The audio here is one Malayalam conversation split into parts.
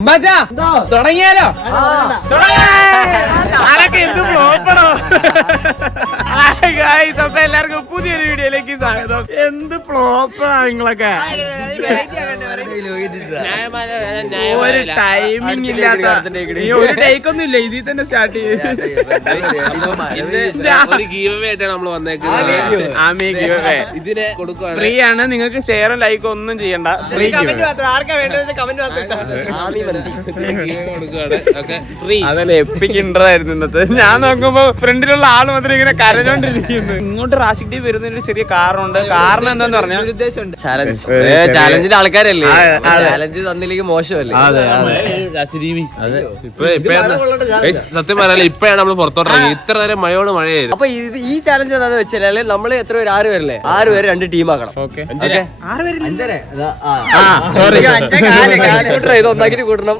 തുടങ്ങിയാലോ? അപ്പൊ എല്ലാവർക്കും പുതിയൊരു വീഡിയോയിലേക്ക് സ്വാഗതം. എന്ത് ഫ്ലോപ്പാണ് നിങ്ങളൊക്കെ, ഒരു ടൈമിംഗ് ഇല്ലാത്ത, ഒരു ടേക്കൊന്നും ഇല്ല, ഇതിൽ തന്നെ സ്റ്റാർട്ട് ചെയ്യും. ഫ്രീ ആണ്, നിങ്ങൾക്ക് ഷെയർ ലൈക്ക് ഒന്നും ചെയ്യണ്ട, ഫ്രീ. അതല്ലേ എപ്പിക്ക് ഇൻട്രായിരുന്നു ഇന്നത്തെ. ഞാൻ നോക്കുമ്പോ ഫ്രണ്ടിലുള്ള ആള് മാത്രം ഇങ്ങനെ കരഞ്ഞോണ്ടിരിക്കുന്നു. ഇങ്ങോട്ട് റാഷിക് ഡി വരുന്നതിന് ചെറിയ കാരണമുണ്ട്. കാരണം എന്താന്ന് പറഞ്ഞാൽ ചാലഞ്ചിന്റെ ആൾക്കാരല്ലേ, ചാലഞ്ച് തന്നില്ലെങ്കിൽ മോശമല്ലേ. സത്യം പറയാൻ ഇപ്പഴാണ് നമ്മൾ പുറത്തോട്ടിറങ്ങി. ഇത്ര നേരം മഴയോട് മഴയായിരുന്നു. അപ്പൊ ഈ ചാലഞ്ച് എന്താന്ന് വെച്ചാല് നമ്മള് എത്ര പേര്, 6 പേരല്ലേ, 6 പേര് 2 ടീമാക്കണം. ഇത് ഒന്നാക്കിട്ട് കൂട്ടണം.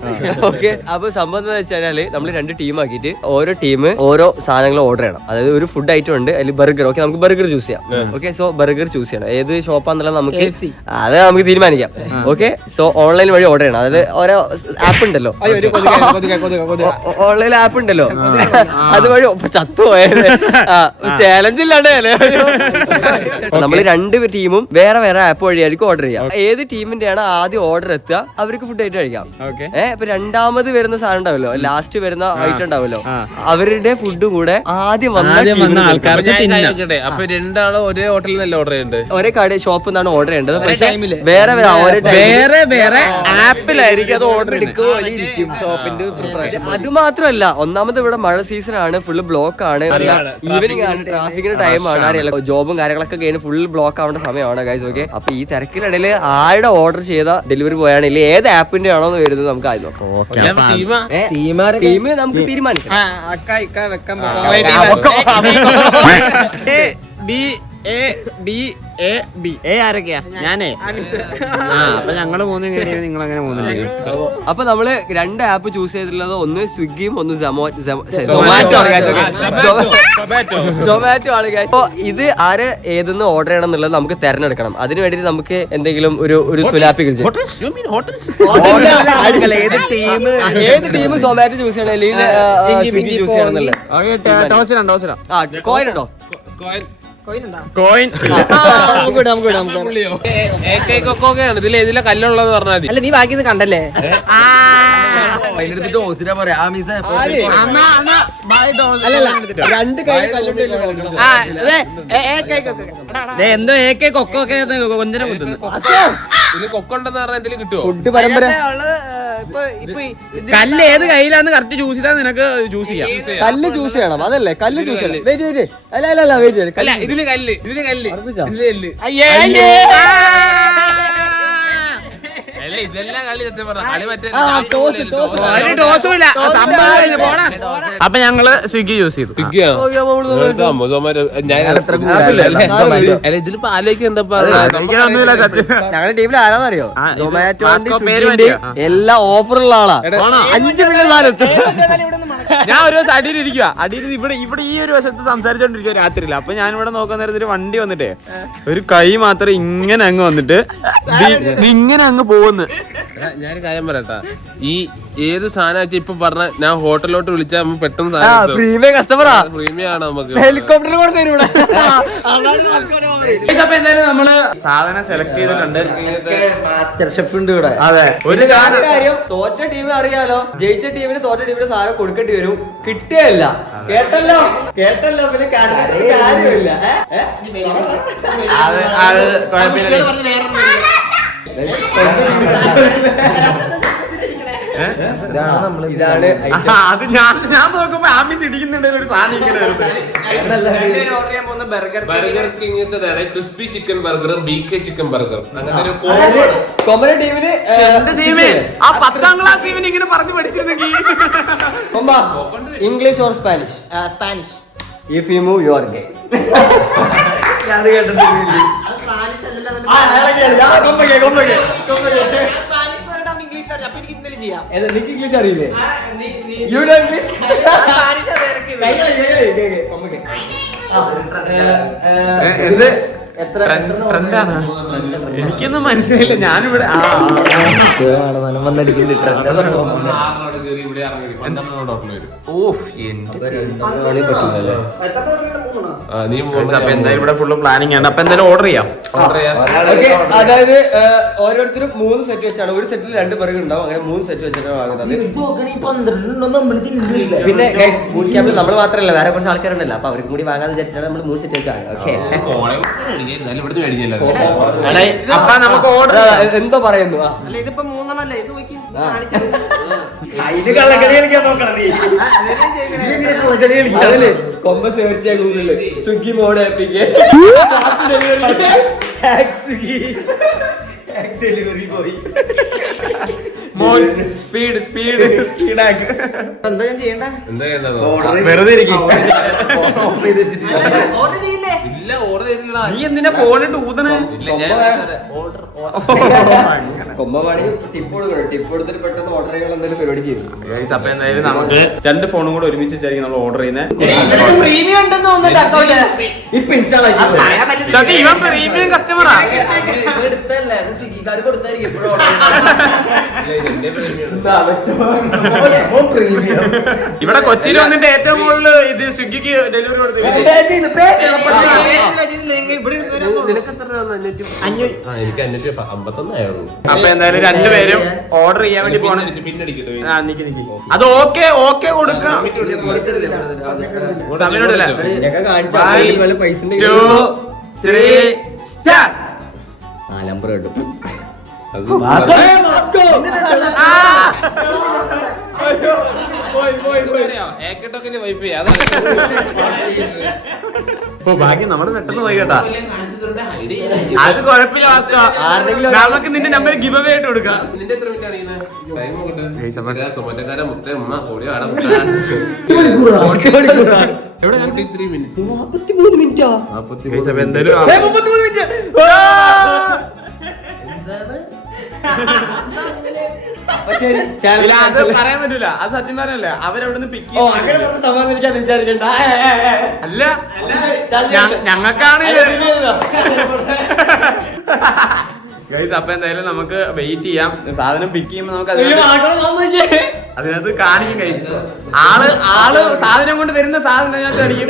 ഓക്കെ, അപ്പൊ സംഭവം എന്താ വെച്ചാല് നമ്മള് 2 ടീമാക്കിയിട്ട് ഓരോ ടീം ഓരോ സാധനങ്ങൾ ഓർഡർ ചെയ്യണം. അതായത് ഒരു ഫുഡ് ഐറ്റം ഉണ്ട്, അതിൽ ബർഗർ. ഓക്കെ, നമുക്ക് ബർഗർ ചൂസ് ചെയ്യാം. ഓക്കെ, സോ ബർഗർ ചൂസ് ചെയ്യണം. ഏത് ഷോപ്പാന്നുള്ളത് നമുക്ക് അത് നമുക്ക് തീരുമാനിക്കാം. ഓക്കെ, സോ ഓൺലൈൻ വഴി ഓർഡർ ചെയ്യണം. അതായത് ഓരോ ആപ്പ് ഉണ്ടല്ലോ, ഓൺലൈൻ ആപ്പ് ഉണ്ടല്ലോ, അതുവഴി ചത്തുപോയത് ചാലഞ്ച് ഇല്ലാണ്ട്. നമ്മള് 2 ടീമും വേറെ വേറെ ആപ്പ് വഴിയായിരിക്കും ഓർഡർ ചെയ്യാം. ഏത് ടീമിന്റെ ആണ് ആദ്യം ഓർഡർ എത്തുക അവർക്ക് ഫുഡ് ഐറ്റം കഴിക്കാം. ഇപ്പൊ രണ്ടാമത് വരുന്ന സാധനം ഉണ്ടാവല്ലോ, ലാസ്റ്റ് വരുന്ന ഐറ്റം ഉണ്ടാവല്ലോ, അവരുടെ ഫുഡ് കൂടെ ആദ്യം വന്ന ആൾക്കാർക്ക് അപ്പൊ രണ്ടാളും ഒരേ ഹോട്ടലിൽ നിന്നല്ല ഓർഡർ ചെയ്യേണ്ടത്, ഒരേ കട ഷോപ്പിൽ നിന്നാണ് ഓർഡർ ചെയ്യേണ്ടത്. പക്ഷേ വേറെ വേറെ ആപ്പിലായിരിക്കും അത് ഓർഡർ എടുക്കും. ഷോപ്പിന്റെ പ്രിപ്പറേഷൻ അത് മാത്രമല്ല, ഒന്നാമത് ഇവിടെ മഴ സീസൺ ആണ്, ഫുള്ള് ബ്ലോക്ക് ആണ്, ഈവനിങ് ആണ്, ട്രാഫിക്കിന്റെ ടൈമാണ്, അറിയാലോ, ജോബും കാര്യങ്ങളൊക്കെ കഴിഞ്ഞ് ഫുൾ ബ്ലോക്ക് ആവേണ്ട സമയമാണ് ഗൈസ്. ഓക്കെ, അപ്പൊ ഈ തിരക്കിനിടയിൽ ആരുടെ ഓർഡർ ചെയ്ത ഡെലിവറി പോയാണെങ്കിൽ ഏത് ആപ്പിന്റെ ആണോ വരുന്നത് നമുക്ക് ആദ്യം നോക്കാം. ടീം നമുക്ക് തീരുമാനിക്കാം. ആരൊക്കെയാ? ഞാനേ. അപ്പൊ ഞങ്ങള് 3 ഇങ്ങനെയാണ്, നിങ്ങൾ അങ്ങനെ 3. അപ്പൊ നമ്മള് 2 ആപ്പ് ചൂസ് ചെയ്തിട്ടുള്ളത്, ഒന്ന് സ്വിഗ്ഗിയും ഒന്ന് സൊമാറ്റോ ആണ്. അപ്പൊ ഇത് ആര് ഏതെന്ന് ഓർഡർ ചെയ്യണം എന്നുള്ളത് നമുക്ക് തെരഞ്ഞെടുക്കണം. അതിന് വേണ്ടിട്ട് നമുക്ക് എന്തെങ്കിലും ഒരു സുലാപ്പി ഏത് ടീം സൊമാറ്റോ ചൂസ് ചെയ്യണം അല്ലെങ്കിൽ സ്വിഗ്ഗി ചൂസ് ചെയ്യണം എന്നുള്ളത്. കോയിൻ ഉണ്ടോ? ഇതിലെ കല്ലുള്ളത് പറഞ്ഞാൽ അല്ല, നീ ബാക്കി കണ്ടല്ലേ? എന്തോ കൊക്കൊക്കെ കൊഞ്ചന കുത്തുന്നു. കൊക്കുണ്ടെന്ന് പറഞ്ഞാൽ എന്തെങ്കിലും കിട്ടുമോ? ഫുഡ് പരമ്പര കല്ല് ഏത് കയ്യിലാന്ന് കറക്റ്റ് ചൂസ് ചെയ്താൽ നിനക്ക് ചൂസ് ചെയ്യാം. കല്ല് ചൂസ് ചെയ്യണം. അതല്ലേ, കല്ല് ചൂസ് ചെയ്യണം. വെയിറ്റ് അല്ല വെയിറ്റ് ഇതില് കല്ല് ഇതെല്ലാം കളി സത്യം പറഞ്ഞ കളി മറ്റേ. അപ്പൊ ഞങ്ങള് സ്വിഗ്ഗി യൂസ് ചെയ്തു. ഇതിലിപ്പോ ആലോചിക്കുക എന്താ ഞങ്ങളുടെ ടീമിൽ ആരാന്നറിയോ? സൊമാറ്റോ എല്ലാ ഓഫറുള്ള ആളാ. 5 മില്യൺ ഞാൻ ഒരു ദിവസം അടിയിലിരിക്കുക, ഇവിടെ ഈ ഒരു വശത്ത് സംസാരിച്ചോണ്ടിരിക്കുക രാത്രിയില്ല. അപ്പൊ ഞാൻ ഇവിടെ നോക്കാൻ നേരത്തെ ഒരു വണ്ടി വന്നിട്ടേ ഒരു കൈ മാത്രം ഇങ്ങനെ അങ്ങ് വന്നിട്ട് ഇങ്ങനെ അങ്ങ് പോകുന്നു. ഞാനൊരു കാര്യം പറയട്ടാ, ഈ ഏത് സാധനം വെച്ചാൽ ഇപ്പൊ പറഞ്ഞ ഞാൻ ഹോട്ടലിലോട്ട് വിളിച്ചാൽ നമുക്ക് പെട്ടെന്ന് പ്രീമിയം കസ്റ്റമറാ, പ്രീമിയം ആണ് നമുക്ക്. ഹെലികോപ്റ്റർ കൂടെ തരും. അപ്പൊ എന്തായാലും നമ്മള് സാധനം സെലക്ട് ചെയ്തിട്ടുണ്ട്. മാസ്റ്റർ ഷെഫ് ഉണ്ട് ഇവിടെ. അതെ, ഒരു കാര്യം തോറ്റ ടീമിന് അറിയാലോ, ജയിച്ച ടീമിന് തോറ്റ ടീമിന് സാധനം കൊടുക്കേണ്ടി വരും. കിട്ടുകയല്ല. കേട്ടല്ലോ പിന്നെ കാര്യമില്ല. അത് കുഴപ്പമില്ല. ഇതാണ് അത് ഞാൻ നോക്കുമ്പോ ആമിസ് ഇടിക്കുന്നുണ്ട് ഒരു സാധനം ഇങ്ങനെ. ബർഗർ കിങ്ങിന്റെ crispy chicken burger, BK chicken burger, അങ്ങനെ ഒരു കൊമ്പന ടീമിന് ആ 10ാം ക്ലാസ് ഇവന് ഇങ്ങനെ പറഞ്ഞു പഠിച്ചിരുന്നെങ്കിൽ. English or Spanish? Spanish. If you move you are gay. അത് കേട്ടിട്ടില്ല. നിനക്ക് ഇംഗ്ലീഷ് അറിയില്ലേ? You know English? എന്ത് ട്രെൻഡാണ്. എനിക്കൊന്നും മനസ്സിലായില്ല. ഞാനിവിടെ എന്തായാലും ഇവിടെ ഫുള്ള് പ്ലാനിങ് ആണ്. അപ്പൊ എന്തായാലും ഓർഡർ ചെയ്യാം. അതായത് ഓരോരുത്തരും 3 സെറ്റ് വെച്ചാണ്. ഒരു സെറ്റിൽ 2 ബർഗർ ഉണ്ടാവും. അങ്ങനെ 3 സെറ്റ് വെച്ചിട്ടാണ് വാങ്ങുന്നത്. പിന്നെ ബൂട്ട് ക്യാമ്പിൽ നമ്മൾ മാത്രമല്ല, വേറെ കുറച്ച് ആൾക്കാരുണ്ടല്ലോ. അപ്പൊ അവർക്കും കൂടി വാങ്ങാന്ന് വിചാരിച്ചാണ് നമ്മൾ 3 സെറ്റ് വെച്ചാണ്. ഓക്കെ, അപ്പൊ നമുക്ക് ഓർഡർ എന്തോ പറയുന്നു. ഇതിപ്പോ 3 ഇത് കൊമ്പ സേർച്ച് ഗൂഗിളില് സ്വിഗ്ഗി മോഡ് ആപ്പിക്ക് ഡെലിവറി പോയി. സ്പീഡ് എന്താ ഞാൻ ചെയ്യണ്ട? വെറുതെ ഇരിക്കും. ഓർഡർ ചെയ്യില്ലേ? നീ എന്തിനാ ഫോണിട്ട് ഊതണ്? കൊമ്പ പണി ടിപ്പ് കൊടുക്കണം. ടിപ്പ് കൊടുത്തിട്ട് പെട്ടെന്ന് ഓർഡർ ചെയ്യാൻ എന്തെങ്കിലും പരിപാടി ചെയ്യും. അപ്പൊ എന്തായാലും നമുക്ക് 2 ഫോണും കൂടെ ഒരുമിച്ച് വെച്ചായിരിക്കും നമ്മൾ ഓർഡർ ചെയ്യുന്നത്. പ്രീമിയം ഉണ്ടെന്ന് തോന്നുന്നുണ്ട് അക്കൗണ്ട്. ഇപ്പൊ ഇൻസ്റ്റാൾ ആക്കി സത്യം ഇവൻ പ്രീമിയം കസ്റ്റമറാ. എടുത്തല്ലേ സ്വിഗ്ഗിക്കാർ കൊടുത്തായിരിക്കും ഇപ്പോഴും ഓർഡർ പ്രീമിയം. ഇവിടെ കൊച്ചിയിൽ വന്നിട്ട് ഏറ്റവും കൂടുതൽ ഇത് സ്വിഗ്ഗിക്ക് ഡെലിവറി കൊടുത്തു. നിനക്ക് എത്ര എനിക്ക് 551 ആയിരുന്നു. അപ്പൊ എന്തായാലും 2 പേരും ഓർഡർ ചെയ്യാൻ വേണ്ടി പോണം. നിക്ക് അത് ഓക്കെ കൊടുക്കാം. സമയമില്ല. പൈസ 2, 3 സ്റ്റാർട്ട്. നമ്പർ കിട്ടും. ഭാഗ്യം നമ്മള് പെട്ടെന്ന് പോയി കേട്ടാ. അത് കുഴപ്പമില്ല വാസ്ക. നമുക്ക് നിന്റെ നമ്പർ ഗിവ് അവേ ആയിട്ട് കൊടുക്കാം. നിന്റെ എത്ര മിനിറ്റ് അടിക്കുന്നത്? സൊമാറ്റോക്കാരെ മുത്തേ ഉമ്മ ഓടി ആടാ. 43 മിനിറ്റ്. 43 മിനിറ്റാ? അത് പറയാൻ പറ്റൂല. അത് സത്യം പറയാനല്ലേ, അവരവിടുന്ന് പിക്ക് സമാധാനിക്കാൻ വിചാരിക്കണ്ട. അല്ല, ഞങ്ങൾക്കാണ് ഗൈസ്. അപ്പൊ എന്തായാലും നമുക്ക് വെയിറ്റ് ചെയ്യാം. സാധനം പിക്ക് ചെയ്യുമ്പോ നമുക്ക് അതിനകത്ത് കാണിക്കും ഗൈസ്. ആള് സാധനം കൊണ്ട് വരുന്ന സാധനം അതിനകത്ത് അടിക്കും.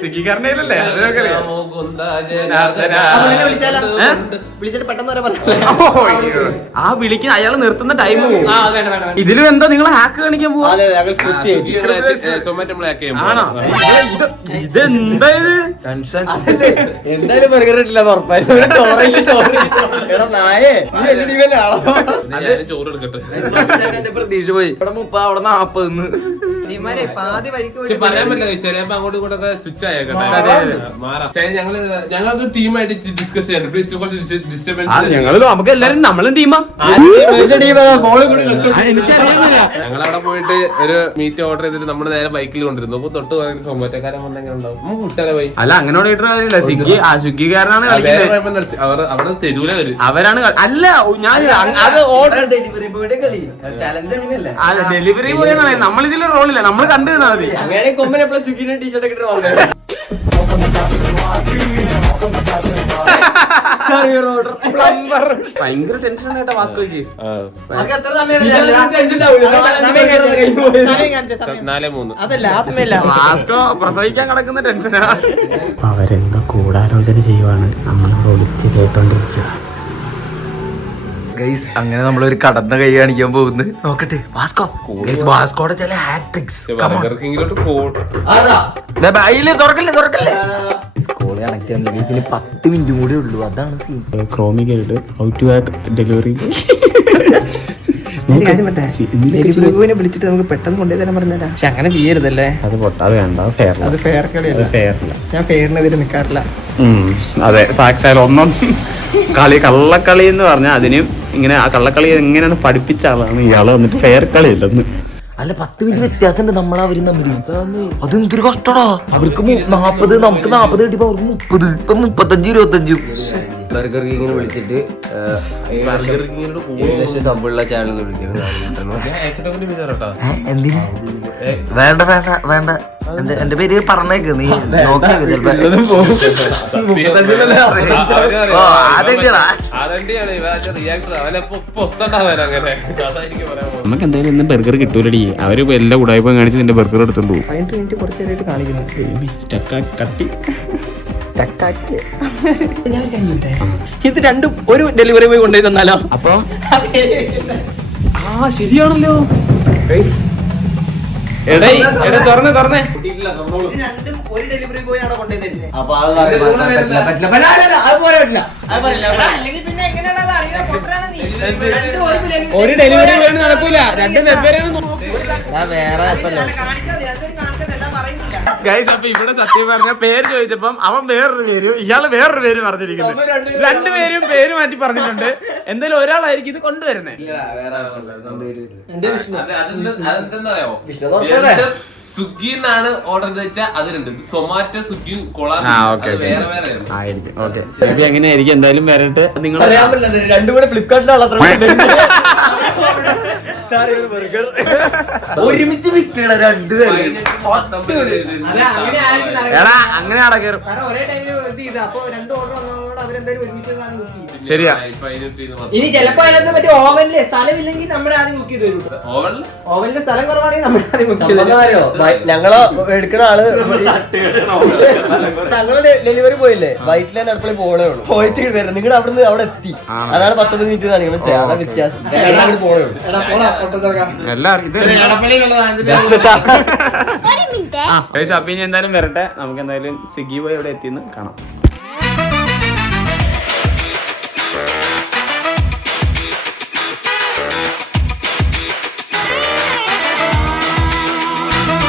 സ്വിഗ്ഗിക്കാരൻ്റെ കയ്യിലല്ലേ? വിളിച്ചിട്ട് പെട്ടെന്ന് വരെ പറഞ്ഞു. ആ വിളിക്കുന്ന അയാൾ നിർത്തുന്ന ടൈം പോകും. ഇതിലും എന്താ നിങ്ങൾ ഹാക്ക് കാണിക്കാൻ പോവാ? ആണോ? ഇതെന്താ ഇത്? എന്തായാലും ബർഗർ ഇട്ടില്ല ഉറപ്പായിരുന്നു. ചോറ് എടുക്കട്ടെ. പ്രതീക്ഷ പോയി. ഇവിടെ 30, അവിടെ 40. പാതി വഴിക്ക് പറയാൻ പറ്റില്ല. ചിലപ്പോ അങ്ങോട്ടും ഇങ്ങോട്ടൊക്കെ സ്വിച്ച് ആയേക്കട്ടെ. മാറാം. ഞങ്ങളത് ടീമായിട്ട് ഡിസ്കസ് ചെയ്യാൻ പ്ലീസ്. കുറച്ച് ഡിസ്റ്റർബൻസ്. നമുക്ക് എല്ലാരും നമ്മളും ടീമാ. ഞങ്ങളവിടെ പോയിട്ട് ഒരു മീറ്റ് ഓർഡർ ചെയ്തിട്ട് നമ്മൾ നേരെ ബൈക്കിൽ കൊണ്ടിരുന്നു. അപ്പൊ തൊട്ട് സൊമാറ്റോക്കാരൻ വന്നെങ്ങനെ ഉണ്ടാവും? മുട്ടല പോയി. അല്ല, അങ്ങനെ കിട്ടുന്ന കാര്യമില്ല. സ്വിഗ്ഗിക്കാരനാണ് കളിക്കുന്നത്. അവിടെ തെരുവില വരും. അവരാണ് അല്ല, ഞാൻ അത് ഓർഡർ ഡെലിവറി ബോയുടെ കളി ചലഞ്ച് അങ്ങനെയല്ല. ഡെലിവറി പോയാണ്. നമ്മളിതിൽ റോളില്ല, നമ്മൾ കണ്ടു തന്നാ മതി. അങ്ങനെ കൊമ്പനെ പ്ലസ് സ്വിഗ്ഗിന്റെ ടീഷർട്ട് ഒക്കെ ഇട്ട് വന്നത്. ഭയങ്കര ടെൻഷൻ കേട്ടോ വാസ്കോയ്ക്ക്. 4-3. അതല്ല ആ സമയല്ല, വാസ്കോ പ്രസവിക്കാൻ കിടക്കുന്ന ടെൻഷനാ. അവരെന്തോ ഗൂഢാലോചന ചെയ്യുവാണ്, നമ്മളവിടെ ഒളിച്ച് കേട്ടോണ്ടിരിക്കുക. ഗൈസ്, അങ്ങനെ നമ്മളൊരു കടന്ന കൈ കാണിക്കാൻ പോകുന്നു. നോക്കട്ടെ വാസ്കോ. ഗൈസ്, വാസ്കോടെ ചില ഹാട്രിക്സ്. സ്കൂള് കണക്ട് ചെയ്യാൻ 10 മിനിറ്റ് കൂടെ ഉള്ളൂ. അതാണ് സീൻ. ക്രോമി കയറിട്ട് ഹൗ ടു ഹാക്ക് ഡെലിവറി. വിളിച്ചിട്ട് നമുക്ക് പെട്ടെന്ന് കൊണ്ടു തരാൻ പറഞ്ഞാ. പക്ഷെ അങ്ങനെ ചെയ്യരുതല്ലേ. അത് പൊട്ടാതെ വേണ്ട. അത് ഫെയർ കളിയല്ല. ഞാൻ ഫെയറിനെതിരെ നിൽക്കാറില്ല. അതെ, സാക്ഷാൽ ഒന്നും കള്ളക്കളി എന്ന് പറഞ്ഞാൽ അതിനും ഇങ്ങനെ ആ കള്ളക്കളി എങ്ങനെയാണ് പഠിപ്പിച്ച ആളാണ് ഇയാള്. വന്നിട്ട് ഫെയർ കളി ഇല്ലെന്ന്. അല്ല, 10 മിനിറ്റ് വ്യത്യാസമുണ്ട് നമ്മളവരും തമ്മിൽ. അതെന്തൊരു കഷ്ടടാ. അവർക്ക് 40, നമുക്ക് 40 കിട്ടിയപ്പോ അവർക്ക് 30. ഇപ്പൊ 35-25. ബർഗർ കിങ്ങിനെ വിളിച്ചിട്ട് 7 ലക്ഷം സബുള്ള ചാനൽ വിളിക്കുന്നത്. എന്തിനാ? വേണ്ട എന്റെ പേര് പറഞ്ഞേക്ക്, നീ നോക്കിയേക്ക് ചെലപ്പോ. നമുക്ക് എന്തായാലും ഇന്ന് ബർഗർ കിട്ടൂലടി. അവര് എല്ലാ ഉടായ്പ കാണിച്ച് നിന്റെ ബർഗർ എടുത്തോണ്ട് പോകും. 15 മിനിറ്റ് കുറച്ച് നേരമായിട്ട് കാണിക്കുന്നു. കട്ടി ഞാൻ കഴിഞ്ഞിട്ടെ ഇത് രണ്ടും ഒരു ഡെലിവറി ബോയ് കൊണ്ടുപോയി തന്നാലോ? അപ്പം ശരിയാണല്ലോ. തുറന്നേ ഇത് രണ്ടും ഒരു ഡെലിവറി ബോയ് ആണ് കൊണ്ടുപോയി തരുന്നത്. ഒരു ഡെലിവറി ബോയ് നടക്കൂല. രണ്ട് വെവ്വേറെയാണ്. ഗൈസ്, അപ്പൊ ഇവിടെ സത്യം പറഞ്ഞ പേര് ചോദിച്ചപ്പം അവൻ വേറൊരു പേര്, ഇയാള് വേറൊരു പേര് പറഞ്ഞിരിക്കുന്നത്. രണ്ടുപേരും പേര് മാറ്റി പറഞ്ഞിട്ടുണ്ട്. എന്തായാലും ഒരാളായിരിക്കും ഇത് കൊണ്ടുവരുന്നത്. സ്വിഗ്ഗിന്നാണ് ഓർഡർ വെച്ചാൽ അത് രണ്ട്. സൊമാറ്റോ, സ്വിഗ്ഗി, വേറെ വേറെ ആയിരിക്കും. എങ്ങനെയായിരിക്കും എന്തായാലും വരട്ടെ. നിങ്ങൾ രണ്ടും കൂടെ ഫ്ലിപ്കാർട്ടിലാണ് ഒരുമിച്ച് വിൽക്കണ രണ്ടുപേരും. എടാ അങ്ങനെ അടക്കേറും. ശരിയാ. ഇനി ചിലപ്പോ അതിനകത്ത് മറ്റേ ഓവനിലെ സ്ഥലമില്ലെങ്കിൽ നമ്മുടെ ആദ്യം കുക്ക് ചെയ്ത് തരും. ഓവനിലെ സ്ഥലം കുറവാണെങ്കിൽ നമ്മുടെ ആദ്യം കുക്ക് ചെയ്ത് തരും. ഞങ്ങള് എടുക്കണ ആള് ഞങ്ങള് ഡെലിവറി പോയില്ലേ, വൈറ്റ് ലൈൻ അടുക്കളയിൽ പോകണേ ഉള്ളൂ. പോയിട്ട് വരണം. നിങ്ങളുടെ അവിടുന്ന് അവിടെ എത്തി. അതാണ് 19 മിനിറ്റ് കാണിക്കുന്നത്. അതാ വ്യത്യാസം. പോണേ ഉള്ളൂ. അപ്പൊ ഇനി എന്തായാലും വരട്ടെ. നമുക്ക് എന്തായാലും സ്വിഗ്ഗി പോയി എവിടെ എത്തിന്ന് കാണാം.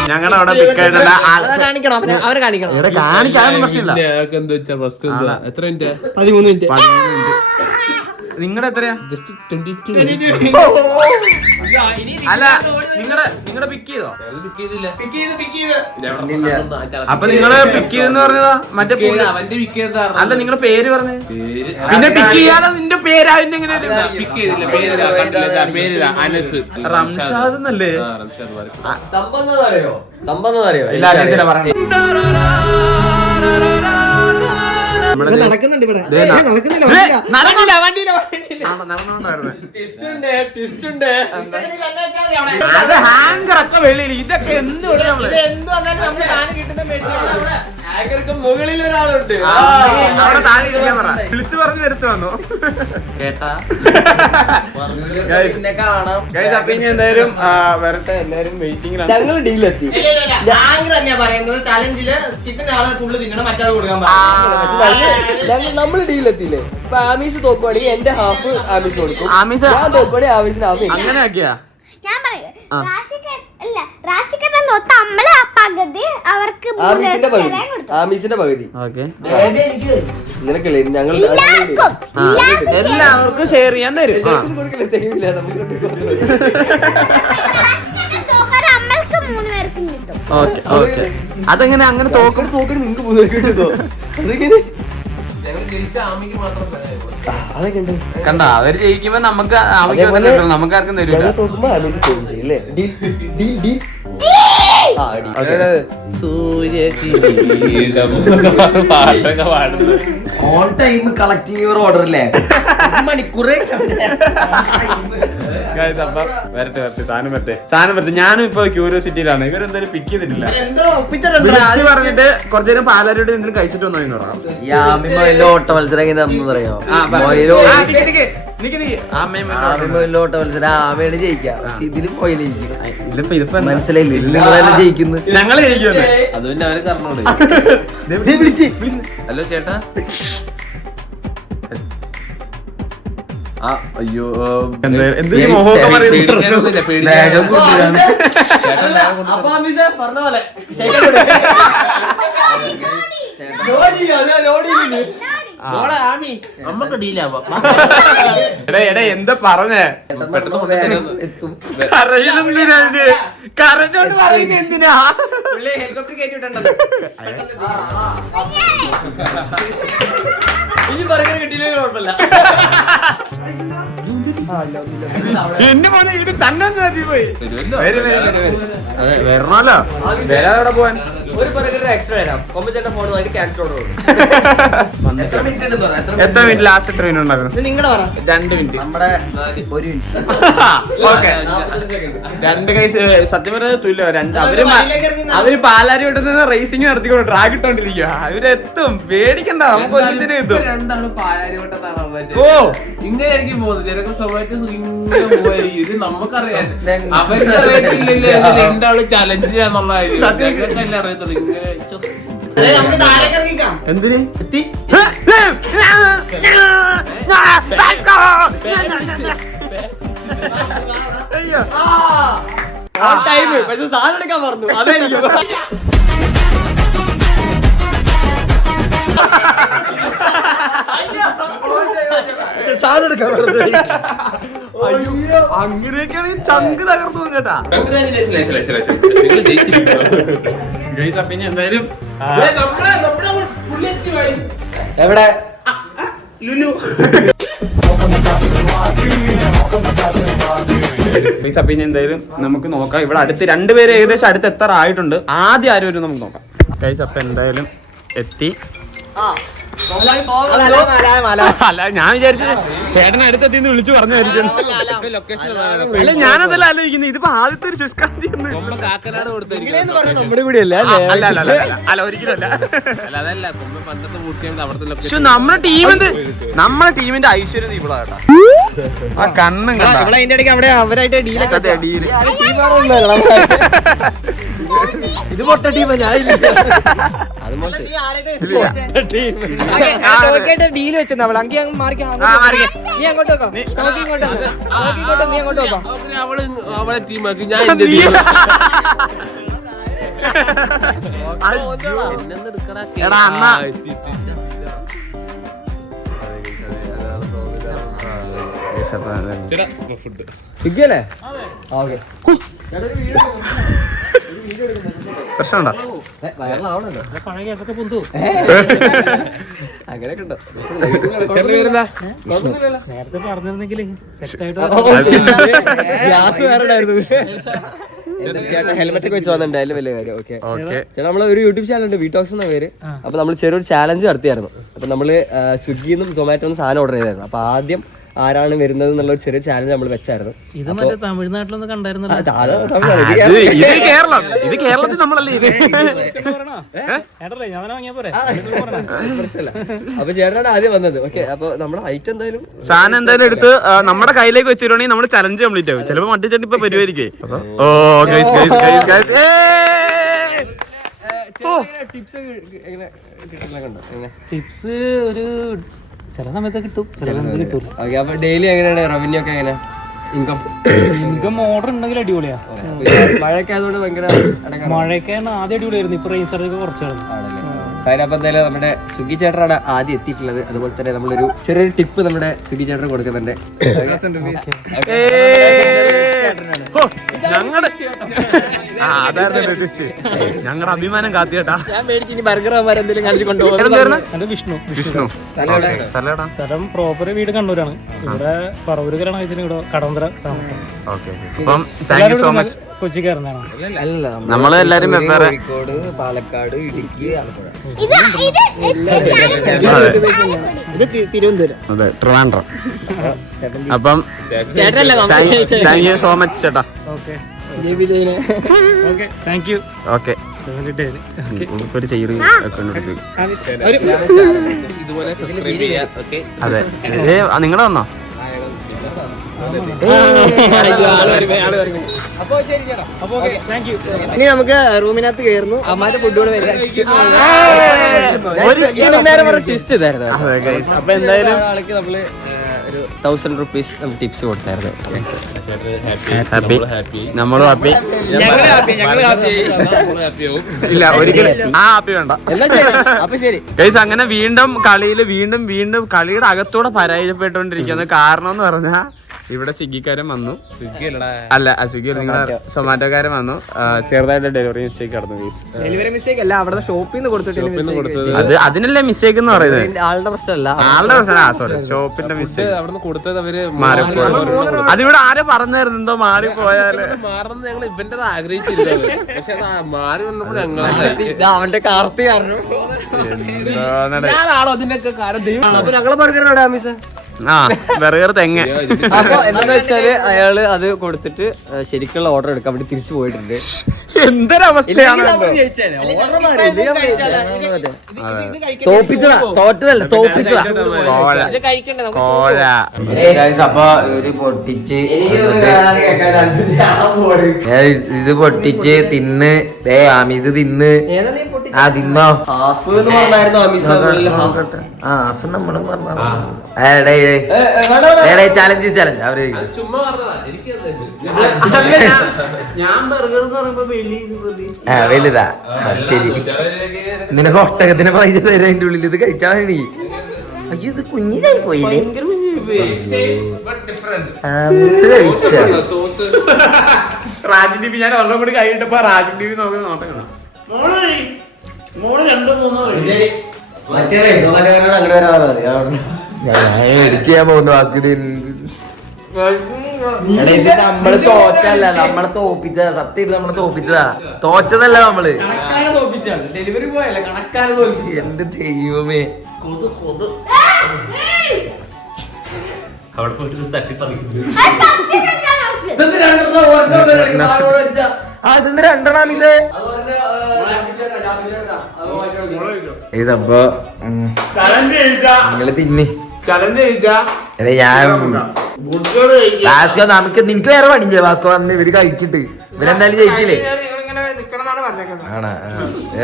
ഞങ്ങളുടെ അവിടെ പിക്കായിട്ടുള്ള കാണിക്കണം, അവരെ കാണിക്കണം. ഇവിടെ കാണിക്കാനൊന്നും പ്രശ്നമില്ല. എത്ര മിനിറ്റ്? 13 മിനിറ്റ്. നിങ്ങളുടെ എത്രയാ? ജസ്റ്റ് 22. അല്ല, നിങ്ങളുടെ പിക്ക് ചെയ്തോ? പിക്ക് ചെയ്തില്ല. അപ്പൊ നിങ്ങള് പിക്ക് ചെയ്തെന്ന് പറഞ്ഞതാ മറ്റേ അവന്റെ പിക്ക് ചെയ്ത അല്ല, നിങ്ങളുടെ പേര് പറഞ്ഞേ. പിന്നെ പിക്ക് ചെയ്യാതെ നിന്റെ പേര് അതിന്റെ എങ്ങനെ പിക്ക് ചെയ്തില്ല. പേര് അനസ് റംഷാദ് എന്നല്ലേ? സംഭവം അറിയോ? ഇല്ല, അറിയത്തില്ല. പറയണേ. നടക്കുന്നുണ്ട് ഇവിടെ. നടക്കുന്നില്ല, വണ്ടിയില്ല. അത് ഹാങ്കർ ഒക്കെ വെളിയിൽ. ഇതൊക്കെ എന്തുകൊണ്ട് നമ്മള് മുകളിൽ ഒരാളുണ്ട്. അവിടെ താഴെ ഇരിക്കാൻ പറ. വിളിച്ചു പറഞ്ഞ് വരുത്തു വന്നു. കേട്ടാ അപ്പൊ ഇനി എന്തായാലും വരട്ടെ. എല്ലാരും വെയിറ്റിംഗിലാണ്. ഞങ്ങൾ ഡീലെത്തി. പറയുന്നത് ചലഞ്ചില് കിട്ടുന്ന ആളെ ഫുള്ള് തിന്നണം, മറ്റാൾ കൊടുക്കാൻ നമ്മൾ ഡീലെത്തിയില്ലേ. ഇപ്പൊ ആമീസ് തോക്കുവാണെങ്കിൽ എന്റെ ഹാഫ് ആമീസ് കൊടുക്കും. ആമീസ് ഞാൻ തോക്കുവാണെങ്കിൽ ആമീസിന് ഹാഫ്. അങ്ങനെ ആക്കിയാ ഞാൻ പറയും രാഷ്ട്രീയ നമ്മള് പകുതി അവർക്ക് ആമീസിന്റെ പകുതി ഓക്കെ. നിനക്കല്ലേ ഞങ്ങൾ എല്ലാവർക്കും ഷെയർ ചെയ്യാൻ തരും. കൊടുക്കല്ലേ, തികയില്ല നമുക്ക്. അമ്മൾക്ക് 3 പേർക്കും കിട്ടും. Okay okay. അതെങ്ങനെ അങ്ങനെ തോക്കും? തോക്കടി നിങ്ങൾക്ക് 3 പേർക്ക് കിട്ടുമോ? അതെങ്ങനെ? ഞങ്ങൾ ജയിച്ച ആമിക്ക് മാത്രം അതൊക്കെ ഉണ്ട്. കണ്ട, അവര് ജയിക്കുമ്പോ നമുക്ക് നമുക്ക് ആർക്കും തരും. ഞങ്ങൾ തോക്കുമ്പോ ആമീസ് തോക്കും ചെയ്യില്ലേ? പാട്ടൊക്കെ പാടുന്നത് on time collecting your order അല്ലേ? മണിക്കൂറ് സാധനം വരട്ടെ. ഞാനും ഇപ്പൊ ക്യൂരിയോസിറ്റിയിലാണ്. ഇവരെന്തായാലും പിക്ക് ചെയ്തിട്ടില്ല. വിളിച്ച് പറഞ്ഞിട്ട് കുറച്ചു നേരം പാലാരോട് എന്തെങ്കിലും കഴിച്ചിട്ട് വന്നോന്ന് പറയാം. ഓട്ട മത്സരം എങ്ങനെയാണെന്ന് പറയാമോ? ഓട്ട മത്സരം ആമയാണ് ജയിക്കാം. പക്ഷെ ഇതിലും ഇതിപ്പോ മനസ്സിലായില്ലേ? ഇതിൽ നിങ്ങളെല്ലാം ജയിക്കുന്നു. ഞങ്ങള് ജയിക്കുമല്ലേ? അത് പിന്നെ അവര് പറഞ്ഞോളൂ. ഹലോ ചേട്ടാ. അയ്യോ പേടിക്കാനൊന്നുമില്ല. പറഞ്ഞ പോലെ അമ്മക്ക് ഡീലാവാ. എടാ എന്താ പറഞ്ഞേ? കരഞ്ഞോണ്ട് പറയുന്ന എന്തിനാ? ഹെലികോപ്റ്റർ കയറ്റിട്ടുണ്ടോ? ഇനി പറയുന്നത് കിട്ടിയില്ലെങ്കിൽ കുഴപ്പമില്ല. എന്റെ മോനെ ഇത് തന്നെ പോയി വരുമല്ലോ. വരണല്ലോ വരാതെ പോവാൻ ഒരു ബർഗർ എക്സ്ട്രാ തരാം. കൊമ്പച്ചേട്ടൻ ഫോൺ വാങ്ങി ക്യാൻസൽ ഓർഡർ കൊടുക്കും. എത്ര മിനിറ്റ് ലാസ്റ്റ് എത്ര മിനിറ്റ് ഉണ്ടായിരുന്നു? നിങ്ങളുടെ പറ 2 മിനിറ്റ്. നമ്മുടെ 1 മിനിറ്റ്. ഓക്കെ 2 കൈസ് സത്യം പറഞ്ഞത് തുല്യോ. അവര് പാലാരി വിട്ടുന്ന റേസിംഗ് നടത്തിക്കൊണ്ട് ട്രാക്ക് ഇട്ടോണ്ടിരിക്കുക. അവരെത്തും, പേടിക്കണ്ട, നമുക്ക് ഒന്നിച്ചിട്ട് എത്തും. രണ്ടാളും പാലാരിവട്ടത്താണ് ഉള്ളത്. ഓ ഇങ്ങനെയായിരിക്കും പോകുന്നത്. ചിലപ്പോൾ സൊമാറ്റോ ഇങ്ങനെ പോയിരിക്കും. ഇത് നമുക്കറിയാം, അവർക്ക് അറിയത്തില്ലല്ലോ. ഇത് രണ്ടാളും ചലഞ്ച് ചെയ്യാന്നുള്ള കാര്യം ഞങ്ങൾക്കല്ലേ അറിയത്തുള്ളൂ. ഇങ്ങനെ നമുക്ക് താഴേക്ക് ഇറങ്ങിക്കാം. എന്തിന് ടൈം പക്ഷെ സാധനം എടുക്കാൻ പറഞ്ഞു. അതായിരിക്കും സാധനം എടുക്കാൻ അങ്ങനെയൊക്കെയാണ് ഈ ചങ്ക് തകർന്നു കേട്ടാ. നിങ്ങൾ ജയിച്ചിരിക്കുന്നു. പിന്നെ എന്തായാലും എവിടെ പിന്നെ എന്തായാലും നമുക്ക് നോക്കാം. ഇവിടെ അടുത്ത് 2 പേര് ഏകദേശം അടുത്ത് എത്താറായിട്ടുണ്ട്. ആദ്യം ആരും വരും നമുക്ക് നോക്കാം. ഗൈസ് അപ്പൊ എന്തായാലും എത്തി. അല്ല ഞാൻ വിചാരിച്ചത് ചേട്ടൻ അടുത്തെത്തിന്ന് വിളിച്ചു പറഞ്ഞായിരിക്കും. അല്ല ഞാനതല്ല ആലോചിക്കുന്നത്, ഇതിപ്പോ ആദ്യത്തെ ഒരു ശുഷ്കാന്തി കാക്കനാട് കൊടുത്തിരിക്കും. നമ്മുടെ ഇവിടെ അല്ലേ? അല്ല ഒരിക്കലും അല്ല. അതല്ല കൊമ്പ് പണ്ടത്തെ കൂട്ടിയാൽ അവിടുത്തെ പക്ഷെ നമ്മുടെ ടീമിന്റെ ഐശ്വര്യം ഇവിടെ കേട്ടാ. ആ കണ്ണും കണ്ടാ. അതിന്റെ ഇടയ്ക്ക് അവിടെ അവരായിട്ട് ഡീലൊക്കെ ഡീല് ഇത് പൊട്ട ടീം അത് മോശം ഡീല് വെച്ചു നമ്മൾ അങ്ങ് മാറിക്കാം. നീ അങ്ങോട്ട് വെക്കാം, നോക്കി ഇങ്ങോട്ട് നോക്കിക്കോട്ടെ, നീ അങ്ങോട്ട് വെക്കാം. അവളെ ടീമാക്കി ഞാൻ എന്റെ ടീം. എടാ അണ്ണാ സ്വിഗ്ഗിയല്ലേ? ഓക്കെ പ്രശ്നമുണ്ടോ? വയറിലാവണല്ലോ അങ്ങനെയൊക്കെ ഉണ്ടോ? ഗ്യാസ് വേറെ ഉണ്ടായിരുന്നു. ചേട്ടാ ഹെൽമെറ്റ് ഒക്കെ വെച്ച് വന്നിട്ടുണ്ട്, അതിലും വലിയ കാര്യം. ഓക്കെ ചേട്ടാ നമ്മളെ ഒരു യൂട്യൂബ് ചാനൽ ഉണ്ട്, വീട്ടോക്സ് എന്ന പേര്. അപ്പൊ നമ്മൾ ചെറിയൊരു ചാലഞ്ച് നടത്തിയായിരുന്നു. അപ്പൊ നമ്മള് സ്വിഗ്ഗിന്നും സൊമാറ്റോന്നും സാധനം ഓർഡർ ചെയ്തായിരുന്നു. അപ്പൊ ആദ്യം ആരാണ് വരുന്നത് എന്നുള്ള ഒരു ചെറിയ ചാലഞ്ച് നമ്മൾ വെച്ചായിരുന്നു. ഇത് മറ്റേ തമിഴ്നാട്ടിലൊന്നും കണ്ടായിരുന്നു. ഇത് കേരളത്തിൽ നമ്മളല്ലേ ഇത്. അപ്പൊ ചേട്ടനാണ് ആദ്യം വന്നത്. ഓക്കെ അപ്പൊ നമ്മുടെ ഐറ്റം എന്തായാലും സാധനം എന്തായാലും എടുത്ത് നമ്മുടെ കയ്യിലേക്ക് വെച്ചിട്ടുണ്ടെങ്കിൽ നമ്മുടെ ചലഞ്ച് കംപ്ലീറ്റ് ആവും. ചിലപ്പോ മറ്റേ ചേട്ടൻ ഇപ്പൊ വരുമായിരിക്കും. ടിപ്സ് ഒരു ചില സമയത്ത് കിട്ടും, ചില സമയത്ത് കിട്ടൂല. ഓക്കെ അപ്പൊ ഡെയിലി എങ്ങനെയാണ് റവന്യൂ ഒക്കെ എങ്ങനെ? ഇൻകം ഓർഡർ ഉണ്ടെങ്കിൽ അടിപൊളിയാ. മഴയൊക്കെ ആയതുകൊണ്ട് ഭയങ്കര മഴയൊക്കെ ആദ്യം അടിപൊളിയായിരുന്നു. ഇപ്പൊ റേസറൊക്കെ കുറച്ചായിരുന്നു. അപ്പൊ എന്തായാലും നമ്മുടെ സ്വിഗ്ഗി ചേട്ടനാണ് ആദ്യം എത്തിയിട്ടുള്ളത്. അതുപോലെ തന്നെ നമ്മളൊരു ചെറിയൊരു ടിപ്പ് നമ്മുടെ സ്വിഗ്ഗി ചേട്ടന് കൊടുക്കുന്നുണ്ട്. ഞങ്ങളുടെ അഭിമാനം കാത്തിയേട്ടാ. ഞാൻ മേടിച്ച് ഇനി ബർഗർ എന്തെങ്കിലും കാണിച്ച് കൊണ്ടുപോകും. വിഷ്ണു സ്ഥലം പ്രോപ്പർ വീട് കണ്ണൂരാണ്. ഇവിടെ പറവൂരുകാരാണ്. ഇവിടെ കടവന്തര കൊച്ചിക്കാരനാണ്. നമ്മള് എല്ലാരും കോഴിക്കോട്, പാലക്കാട്, ഇടുക്കി, ആലപ്പുഴ. ഇത് തിരുവനന്തപുരം. അതെ ട്രിവാൻഡ്രം. അപ്പം താങ്ക് യു സോ മച്ച് ചേട്ടാ. Thank you. ഓക്കെ ഒരു ചെയർ ഇതുപോലെ സബ്സ്ക്രൈബ് ചെയ്യാം. ഓക്കെ അതെ നിങ്ങളെ വന്നോ? അപ്പൊ ശരി ചേട്ടാ. Thank you. ഇനി നമുക്ക് റൂമിനകത്ത് കയറുന്നു. അമ്മാരുടെ ഫുഡുകൾ ടിസ്റ്റ് ഇതായിരുന്നു. അപ്പൊ എന്തായാലും ആൾക്ക് നമ്മള് ഒരു 1000 rupees ടിപ്സ് കൊടുത്തായിരുന്നു. ഹാപ്പി നമ്മളും ഹാപ്പി. ഇല്ല ഒരിക്കലും ആ ഹാപ്പി വേണ്ട. അപ്പൊ ശരി ഗൈസ് അങ്ങനെ വീണ്ടും കളിയിൽ വീണ്ടും കളിയുടെ അകത്തൂടെ പരാജയപ്പെട്ടുകൊണ്ടിരിക്കുന്നത്. കാരണം എന്ന് പറഞ്ഞാൽ ഇവിടെ സ്വിഗ്ഗിക്കാരൻ വന്നു. സ്വിഗ്ഗി അല്ലടാ. അല്ല സ്വിഗ്ഗി നിങ്ങളുടെ സൊമാറ്റോക്കാരൻ വന്നു. ചെറുതായിട്ട് ഡെലിവറി മിസ്റ്റേക്ക് നടന്നു. ഡെലിവറി മിസ്റ്റേക്ക് അല്ല, അവിടെ ഷോപ്പിൽ നിന്ന് കൊടുത്തിട്ട് അത് അതിനല്ലേ മിസ്റ്റേക്ക് എന്ന് പറയുന്നത്. ആളുടെ പ്രശ്നമല്ല, ആളുടെ പ്രശ്നം. സോറി, ഷോപ്പിന്റെ മിസ്റ്റേക്ക്. അവിടുന്ന് കൊടുത്തത് അവര് മാറിപ്പോയി. അതിവിടെ ആരെ പറഞ്ഞായിരുന്നു എന്തോ മാറിപ്പോയാല്. മാറുന്ന ഞങ്ങൾ ഇവന്റെ ആഗ്രഹിച്ചില്ല. പക്ഷെ അത് മാറി വന്നപ്പോൾ ഞങ്ങൾ അവന്റെ കാർത്തി കാരണം ഞാനാണോ അതിന്റെയൊക്കെ കാരണം. അപ്പൊ ഞങ്ങളെ ബർഗർ ആമീസ. ആ ബർഗർ തെങ്ങ. അപ്പൊ എന്താന്ന് വെച്ചാല് അയാള് അത് കൊടുത്തിട്ട് ശരിക്കുള്ള ഓർഡർ എടുക്കാൻ വേണ്ടി തിരിച്ചു പോയിട്ടുണ്ട്. എന്തൊരവസ്ഥയാണ്. തോപ്പിച്ചതാ, തോറ്റതല്ല, തോപ്പിച്ചതാ. കോഴ അപ്പൊ ഇവര് പൊട്ടിച്ച് ഇത് പൊട്ടിച്ച് തിന്ന് ആമീസ് തിന്ന് ആ തിന്നോ ഹാഫ് എന്ന് പറഞ്ഞായിരുന്നു ആമീസ. ഹാഫ് നമ്മളും പറഞ്ഞു ചാലഞ്ച് ചാലഞ്ച് അവര് ചുമ്മാ പറഞ്ഞതാ. എനിക്ക് വലുതാ. ശരി, നിനക്ക് ഒട്ടകത്തിന് പൈസ തരാം അതിന്റെ ഉള്ളിൽ ഇത് കഴിച്ചാ മതി. അയ്യോ ഇത് കുഞ്ഞിതായി പോയില്ലേ. കഴിച്ച സോസ് റാജിൻ ടി വി ഞാൻ ഒരെണ്ണം കൂടി കഴിഞ്ഞിട്ടപ്പോ റാജിൻ ടി വി നോക്കുന്ന നോട്ടം കാണാം. എഡിറ്റ് ചെയ്യാൻ പോകുന്നു ഭാസ്കർ. നമ്മള് തോറ്റല്ല, നമ്മളെ തോപ്പിച്ചതാ. സത്യം നമ്മളെ തോപ്പിച്ചതാ, തോറ്റതല്ല നമ്മള്. ഡെലിവറി പോയല്ലേ കണക്കാണ്. എന്ത് ദൈവമേ. അവിടെ പോയിട്ട് തട്ടിപ്പറിക്കുന്നു. ആ ഇതെന്ത് രണ്ടെണ്ണ മിസേ. ഈ സംഭവം നിങ്ങള് തിന്നി. എടാ ഞാൻ വാസ്കോ നമുക്ക് നിനക്ക് വേറെ പണിയില്ലേ വാസ്കോ വന്ന് ഇവര് കഴിക്കിട്ട് ഇവരെന്തായാലും ജയിച്ചില്ലേ. ആണാ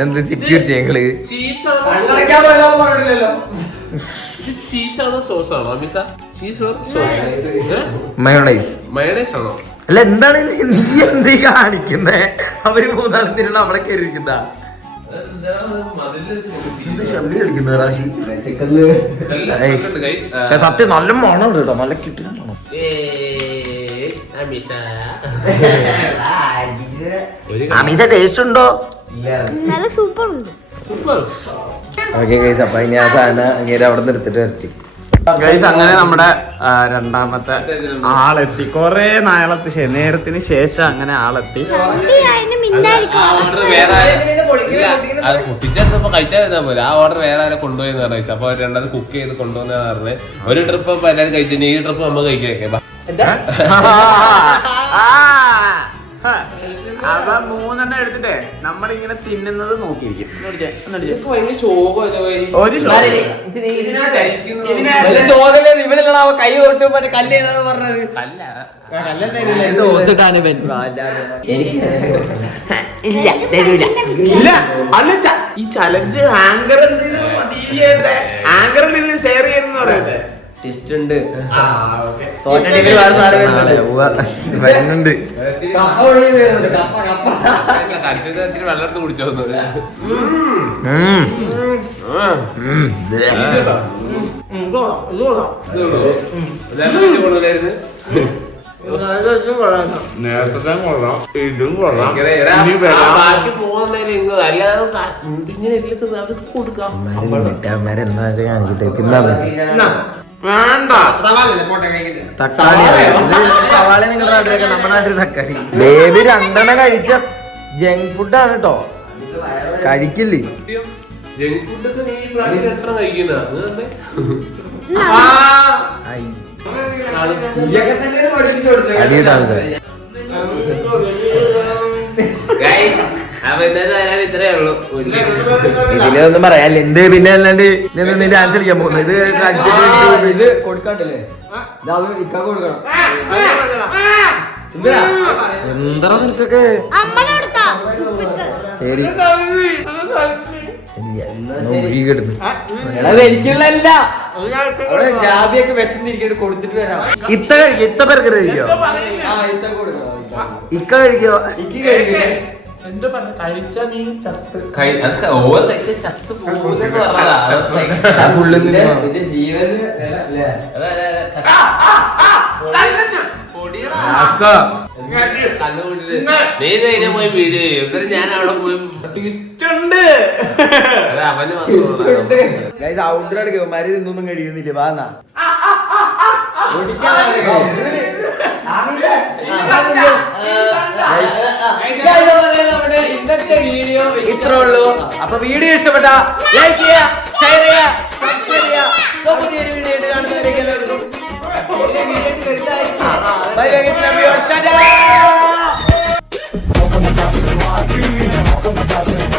എന്ത് സിക്യൂരിറ്റി ഞങ്ങള് ചീസാണോ സോസാണോ മിസ? Cheese sauce mayonnaise. മയണൈസ് ആണോ? അല്ല എന്താണ് നീ എന്ത് കാണിക്കുന്നേ? അവര് മൂന്നാളും തിരണം നമ്മളെ കയറിയിരിക്കുന്ന ഷമ്മി കളിക്കുന്നത് റാഷി. സത്യം നല്ല മണം ഉണ്ട് കേട്ടോ, നല്ല കിട്ടിയ മണം. അമീസ ടേസ്റ്റ് ഉണ്ടോ? നല്ല സൂപ്പർ ഉണ്ട്. ഓക്കെ ഗൈസ്, അപ്പൊ ഇനി ആ സാധനം അങ്ങനെ അവിടെ നിന്ന് എടുത്തിട്ട് വരട്ടി. ഗൈസ് അങ്ങനെ നമ്മുടെ രണ്ടാമത്തെ ആളെത്തി. കൊറേ നേരത്തിന് ശേഷം അങ്ങനെ ആളെത്തി. പൊട്ടിച്ചെടുത്തപ്പോ കഴിച്ചാൽ പോലെ ആ ഓർഡർ വേറെ ആരെ കൊണ്ടുപോയെന്ന് പറഞ്ഞു. അപ്പൊ രണ്ടാമത് കുക്ക് ചെയ്ത് കൊണ്ടുവന്ന പറഞ്ഞ് ഒരു ട്രിപ്പ് ഇപ്പൊ എല്ലാവരും കഴിച്ചു. ഈ ട്രിപ്പ് നമ്മൾ കഴിക്കാം. അവ മൂന്നെണ്ണം എടുത്തിട്ടേ നമ്മളിങ്ങനെ തിന്നുന്നത് നോക്കിയിരിക്കും. ഇവനല്ല കൈ തൊട്ട് മറ്റേ കല്ല് പറഞ്ഞത്. ഇല്ല അല്ല ഈ ചലഞ്ച് ആങ്കർ ആങ്കറിൽ ഇത് ഷെയർ ചെയ്യുന്ന പറയട്ടെ. ഉണ്ട് വരുന്നുണ്ട്. വെള്ളത്ത് കുടിച്ചോ. നേരത്തെ കൊള്ളാം, ഇതും കൊള്ളാം. ബാക്കി പോകുന്നതിന് അല്ലാതെ ഇങ്ങനെ അവർക്ക് കൊടുക്കാം. എന്താ വെച്ചാൽ കാണിച്ചിട്ട് തിന്നാ വേണ്ട തക്കാളി. സവാള നിങ്ങളുടെ നാട്ടിലൊക്കെ, നമ്മുടെ നാട്ടിൽ തക്കാളി. ബേബി രണ്ടെണ്ണം കഴിച്ച ജങ്ക് ഫുഡാണ് കേട്ടോ, കഴിക്കില്ലേ. ജങ്ക് ഫുഡൊക്കെ നീ പ്രാവശ്യം എത്ര കഴിക്കുന്ന അടിയിട്ടാണ് സാർ. ഇതിലൊന്നും പറയാല്ല. എന്ത് പിന്നെ അല്ലാണ്ട് നിന്ന് ഡാൻസ് കളിക്കാൻ പോകുന്നത് ഇത് അടിച്ചിട്ട് കൊടുക്കാണ്ടല്ലേ കൊടുക്കണം. എന്താ നിനക്കൊക്കെ ശരി കിടന്ന് എനിക്കുള്ളല്ല ജാബിയൊക്കെ വിശന്നിരിക്കട്ട് കൊടുത്തിട്ട് വരാം. ഇത്ത കഴിക്കോ? ഇത്ത പേർക്ക് കഴിക്കോ? ഇക്ക കഴിക്കോ? ഫുള്ള് ജീവന് നീ നേരെ പോയി വീഡിയോ ചെയ്യും എന്നിട്ട് ഞാൻ അവിടെ പോയി അവന് ഔട്ടറെടുക്കുമാര് ഇതൊന്നും കഴിയുന്നില്ല വാന്നാ ഇന്നത്തെ വീഡിയോ ഇത്രേ ഉള്ളൂ. അപ്പൊ വീഡിയോ ഇഷ്ടപ്പെട്ട ലൈക്ക് ചെയ്യുക, ഷെയർ ചെയ്യുക, സബ്സ്ക്രൈബ് ചെയ്യുക. പുതിയൊരു വീഡിയോ ആയിട്ട് കാണുന്നവരേക്ക് എല്ലാവർക്കും ബൈ ബൈ.